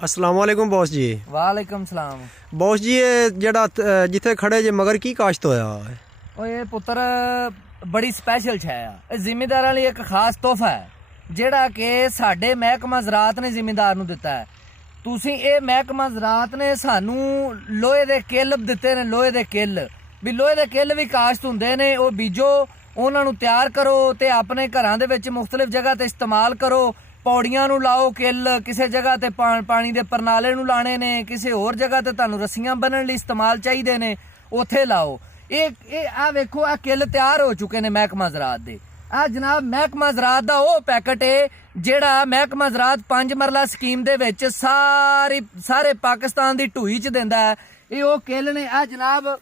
अस्सलाम वालेकुम बॉस जी। वालेकुम सलाम। बॉस जी ये जड़ा जिथे खड़े जे मगर की काश्त होया है? ओए पुत्र बड़ी स्पैशल छे आ। जिमीदारां लई एक खास तोहफा है जेड़ा कि साडे महकमा ज़राअत ने जिमीदार नूं दिता है। तुसीं ये महकमा ज़राअत ने सानू लोहे दे किल दिते ने, लोहे दे किल भी लोहे दे किल भी काश्त हुंदे ने। ओ बीजो, उन्हां नूं तैयार करो ते अपने घरां दे विच मुख्तलिफ जगह ते इस्तेमाल करो। पौड़ियां नूं लाओ किल, किसी जगह ते पानी दे परनाले नूं लाने ने, किसी होर जगह ते तुहानूं रस्सियां बन्नण लई इस्तेमाल चाहिए ने, उत्थे लाओ। आ वेखो, आ किल तैयार हो चुके ने महकमा ज़राअत दे। आ जनाब महकमा ज़राअत दा ओ पैकेट है जेड़ा महकमा ज़राअत 5 मरला स्कीम दे विच सारे पाकिस्तान दी ढूई च दिंदा है। ये ओ किल ने। आ जनाब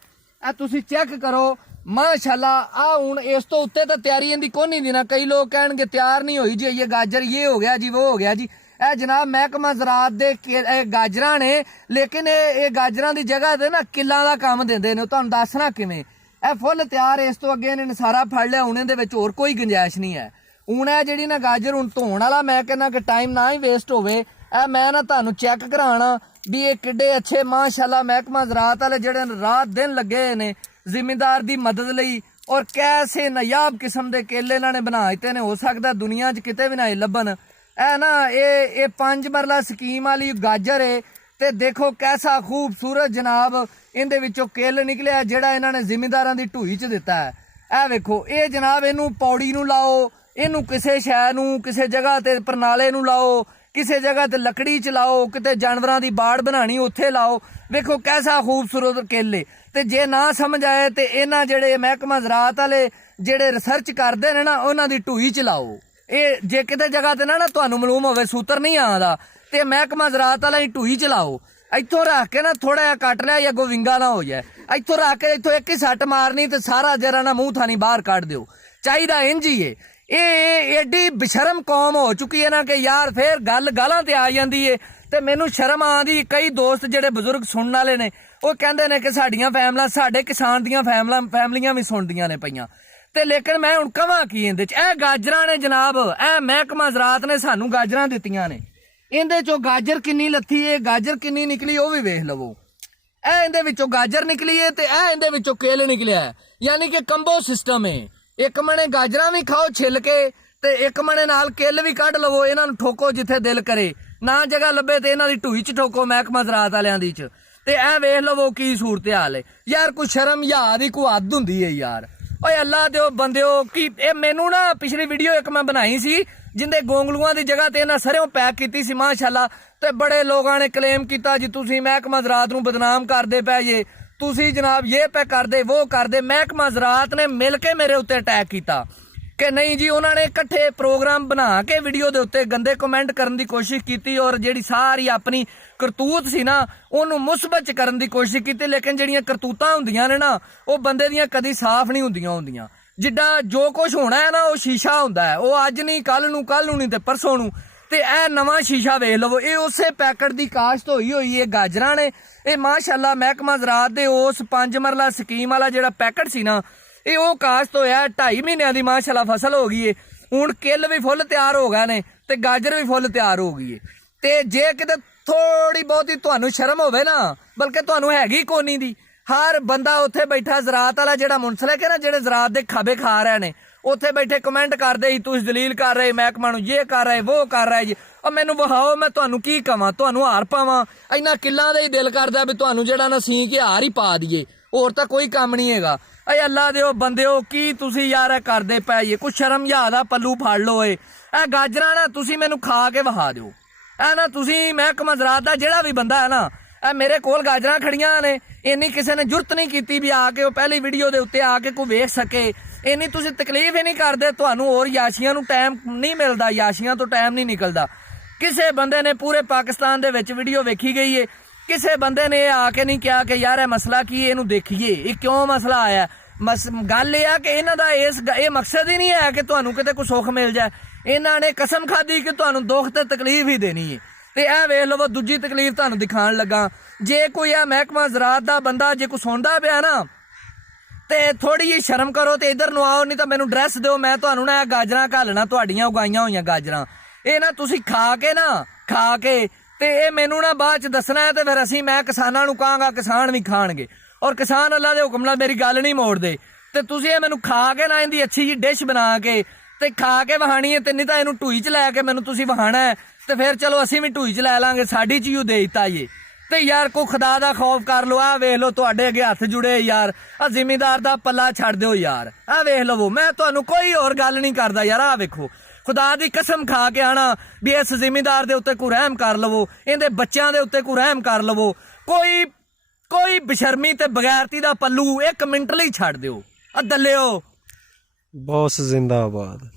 आ तुसीं चेक करो माशाल्लाह। आ हुण इस तो उत्ते तो तैयारी इहदी कोनी दी ना। कई लोग कहणगे तैयार नहीं होई जी, ये गाजर ये हो गया जी, वो हो गया जी। ए जनाब महकमा ज़राअत दे गाजरां ने, लेकिन ये गाजरां दी जगह ते ना किल्लां दा काम दिंदे ने। तुहानूं दसना किवें। ए फुੱਲ ਤਿਆਰ। इस तो अगे इन्हें सारा फड़ लिया। हुण इहदे विच होर कोई गुंजाइश नहीं है। हुण ए जिहड़ी ना गाजर हुण धोण वाला, मैं कहना कि टाइम ना ही वेस्ट होवे। ए मैं ना तुहानूं चेक कराणा भी ये किड्डे अच्छे माशाल्लाह महकमा ज़राअत वाले जेहड़े रात दिन लगे ने जिमीदार दी मदद लई, और कैसे नायाब किस्म दे केले इन्हां ने बना दित्ते ने। हो सकदा दुनिया च किते भी ना लभन। ए ना ये 5 मरला स्कीम वाली गाजर है ते देखो कैसा खूबसूरत जनाब इहदे विचों किल निकलिया जेड़ा इन्हां ने जिमीदारां दी ढूई च दिता है। ए वेखो, ये जनाब इनू पौड़ी नूं लाओ, इनू किसे शै नूं किसे जगह ते परनाले नूं लाओ, किसी जगह ते लकड़ी च लाओ, किते जानवरां दी बाड़ बनानी उत्थे लाओ। वेखो कैसा खूबसूरत किल है। ते जे ना समझ आए ते इन्हां जेहड़े महकमा ज़राअत वाले जेहड़े रिसर्च करदे ने ना, उन्हां दी ढूई च लाओ। ये जे किते जगह ते ना तुहानूं मालूम होवे सूत्र नहीं आंदा ते महकमा ज़राअत वाला ढूई च लाओ। इत्थों रख के ना थोड़ा जिहा कट लिया, अगों विंगा ना हो जाए। इत्थों रख के इत्थों एक ही सट मारनी ते सारा जरा ना मूँह थानी बाहर कट दिओ। चाहिदा इंज ही है। ये एडी बेशरम कौम हो चुकी है ना कि यार फिर गल गालां ते आ जांदी है ते मैनू शर्म आंदी। कई दोस्त जेहड़े बजुर्ग सुनने वाले ने वो कहंदे ने कि साडियां फैमलां, साडे किसान दियां फैमलियां भी सुनदियां ने पईयां ते, लेकिन मैं हुण कहां की इहदे च। ए गाजरां ने जनाब, ए महकमा ज़राअत ने सानू गाजरां दित्तियां ने। इहदे चों गाजर किन्नी लथी है, गाजर किन्नी निकली वो भी वेख लवो। ए इहदे विचों गाजर निकली है ते ए इहदे विचों केल निकलिया है। यानी कि कंबो सिस्टम है। एक मने गाजरां भी खाओ छिल के ते एक मने नाल किल भी कढ लवो। इन्हां नूं ठोको जिथे दिल करे, ना जगह लभे ते इन्हां दी ढूई च ठोको महकमा ज़राअत वालियां दी च। ते ए वेख लवो की सूरत हाल है यार। कोई शर्म या दी कोई हद हुंदी है यार। ओए अल्लाह दे बंदेओ, की ए मैनू ना पिछली वीडियो एक मैं बनाई सी जिंदे गोंगलूआं दी जगह ते इन्हां सरेओं पैक कीती सी माशाल्लाह। ते बड़े लोगों ने क्लेम किया जी तुसीं महकमा ज़राअत नूं बदनाम करदे पए जे, तुसीं जनाब ये पे करदे वो करदे। महकमा ज़राअत ने मिल के मेरे उत्ते अटैक किया कि नहीं जी, उन्होंने इकट्ठे प्रोग्राम बना के वीडियो के उत्ते गंदे कमेंट करने की कोशिश की और जी सारी अपनी करतूत सी ना उन्होंने मुस्बत करने की कोशिश की। लेकिन जड़ियाँ करतूतां हुंदियां ने ना वो बंदे दियां कदी साफ नहीं हुंदियां। जिड्डा जो कुछ होना है ना वो शीशा हुंदा है, वो अज नहीं कल नूं नहीं ते परसों नूं। ते ए नवां शीशा वेख लवो। ये उसे पैकेट की काश्त होई है गाजरां ने। ये माशाल्लाह महकमा ज़राअत दे उस 5 मरला स्कीम वाला जिहड़ा पैकेट सी ना, ये वो काश्त होया 2.5 महीनों की माशाल्लाह फसल हो गई है। हुण किल भी फुੱਲ तैयार हो गए ने ते गाजर भी फुੱਲ तैयार हो गई है। ते जे किते थोड़ी बहुती तुहानूं शर्म होवे ना, बल्कि तुहानूं हैगी कोनी दी। हर बंदा उत्थे बैठा ज़राअत वाला जेहड़ा मुंसलिक है ना, जेहड़े ज़राअत दे खाबे खा रहे ने, उत्थे बैठे कमेंट करदे ही तुसीं दलील कर रहे महकमा नूं, ये कर रहे वो कर रहे जी। और मैनूं वहाओ, मैं तुहानूं की कवां, तुहानूं हार पावां। इन्हां किल्लां दे ही दिल करदा भी तुहानूं जेहड़ा ना सीं के हार ही पा दईए, होर तां कोई काम नहीं हैगा। अरे अल्लाह दे बंदेओ, की तुसीं यार करदे पए जे? कुछ शर्म या दा पल्लू फड़ लो। ए गाजरां ना तुसीं मैनूं खा के वहा दिओ। ए ना तुसीं महकमा ज़राअत दा जेहड़ा भी बंदा है ना, ए मेरे कोल गाजरां खड़ियां ने, इन्नी किसी ने जुरत नहीं की भी आके वो पहली वीडियो के उत्ते आके कोई वेख सके। इन्नी तुसीं तकलीफ ही नहीं करदे। तुहानूं होर याशियां नूं टाइम नहीं मिलदा, याशियां तो टाइम नहीं निकलदा। किसी बंदे ने पूरे पाकिस्तान दे विच वीडियो वेखी गई है, किसी बंदे ने आके नहीं कहा कि यार मसला की है, इनू देखिए ये क्यों मसला आया। गल यह कि इन्हां दा ये मकसद ही नहीं है कि तुहानूं किते कोई सुख मिल जाए। इन्हां ने कसम खाधी कि तुहानूं दुख ते तकलीफ ही देनी है। ते ए वेख लवो दूजी तकलीफ तुहानूं दिखाण लगा। जे कोई आ महकमा ज़राअत दा बंदा जे कोई सुणदा पिया ना ते थोड़ी जी शर्म करो ते इधर नूं आओ, नहीं तो मैनूं ड्रैस दिओ, मैं तुहानूं ना गाजरां घालना, तुहाड़ियां उगाइयां होईयां गाजरां। ये ना तुसीं खा के ਤੇ ਇਹ ਮੈਨੂੰ ਨਾ ਬਾਅਦ ਚ ਦੱਸਣਾ ਹੈ ਤੇ ਫਿਰ ਮੈਂ ਕਿਸਾਨਾਂ ਨੂੰ ਕਹਾਂਗਾ, ਕਿਸਾਨ ਵੀ ਖਾਣਗੇ। ਔਰ ਕਿਸਾਨ ਅੱਲਾ ਦੇ ਹੁਕਮ ਨਾਲ ਮੇਰੀ ਗੱਲ ਨਹੀਂ ਮੋੜਦੇ। ਤੇ ਤੁਸੀਂ ਇਹ ਮੈਨੂੰ ਖਾ ਕੇ ਨਾ ਇਹਦੀ ਅੱਛੀ ਜੀ ਡਿਸ਼ ਬਣਾ ਕੇ ਤੇ ਖਾ ਕੇ ਵਹਾਣੀ ਹੈ, ਤੇ ਨਹੀਂ ਤਾਂ ਇਹਨੂੰ ਢੂਈ ਚ ਲੈ ਕੇ ਮੈਨੂੰ ਤੁਸੀਂ ਵਹਾਣਾ ਹੈ ਤੇ ਫਿਰ ਚਲੋ ਅਸੀਂ ਵੀ ਢੂਈ ਚ ਲੈ ਲਾਂਗੇ, ਸਾਡੀ ਚ ਹੀ ਦੇ ਦਿੱਤਾ ਇਹ। ਤੇ ਯਾਰ ਕੋ ਖੁਦਾ ਦਾ ਖੌਫ ਕਰ ਲੋ, ਆਹ ਵੇਖ ਲੋ ਤੁਹਾਡੇ ਅੱਗੇ ਹੱਥ ਜੁੜੇ ਯਾਰ, ਆ ਜ਼ਿਮੀਂਦਾਰ ਦਾ ਪੱਲਾ ਛੱਡ ਦਿਓ ਯਾਰ, ਆਹ ਵੇਖ ਲਵੋ। ਮੈਂ ਤੁਹਾਨੂੰ ਕੋਈ ਹੋਰ ਗੱਲ ਨਹੀਂ ਕਰਦਾ ਯਾਰ, ਆਹ ਵੇਖੋ ਖੁਦਾ ਦੀ ਕਸਮ ਖਾ ਕੇ ਆਣਾ ਵੀ ਇਸ ਜ਼ਿਮੀਂਦਾਰ ਦੇ ਉੱਤੇ ਕੋਈ ਰਹਿਮ ਕਰ ਲਵੋ, ਇਹਦੇ ਬੱਚਿਆਂ ਦੇ ਉੱਤੇ ਕੋਈ ਰਹਿਮ ਕਰ ਲਵੋ। ਕੋਈ ਬਸ਼ਰਮੀ ਤੇ ਬਗੈਰਤੀ ਦਾ ਪੱਲੂ 1 ਮਿੰਟ ਲਈ ਛੱਡ ਦਿਓ। ਆ ਦੱਲਿਓ ਬੌਸ ਜ਼ਿੰਦਾਬਾਦ।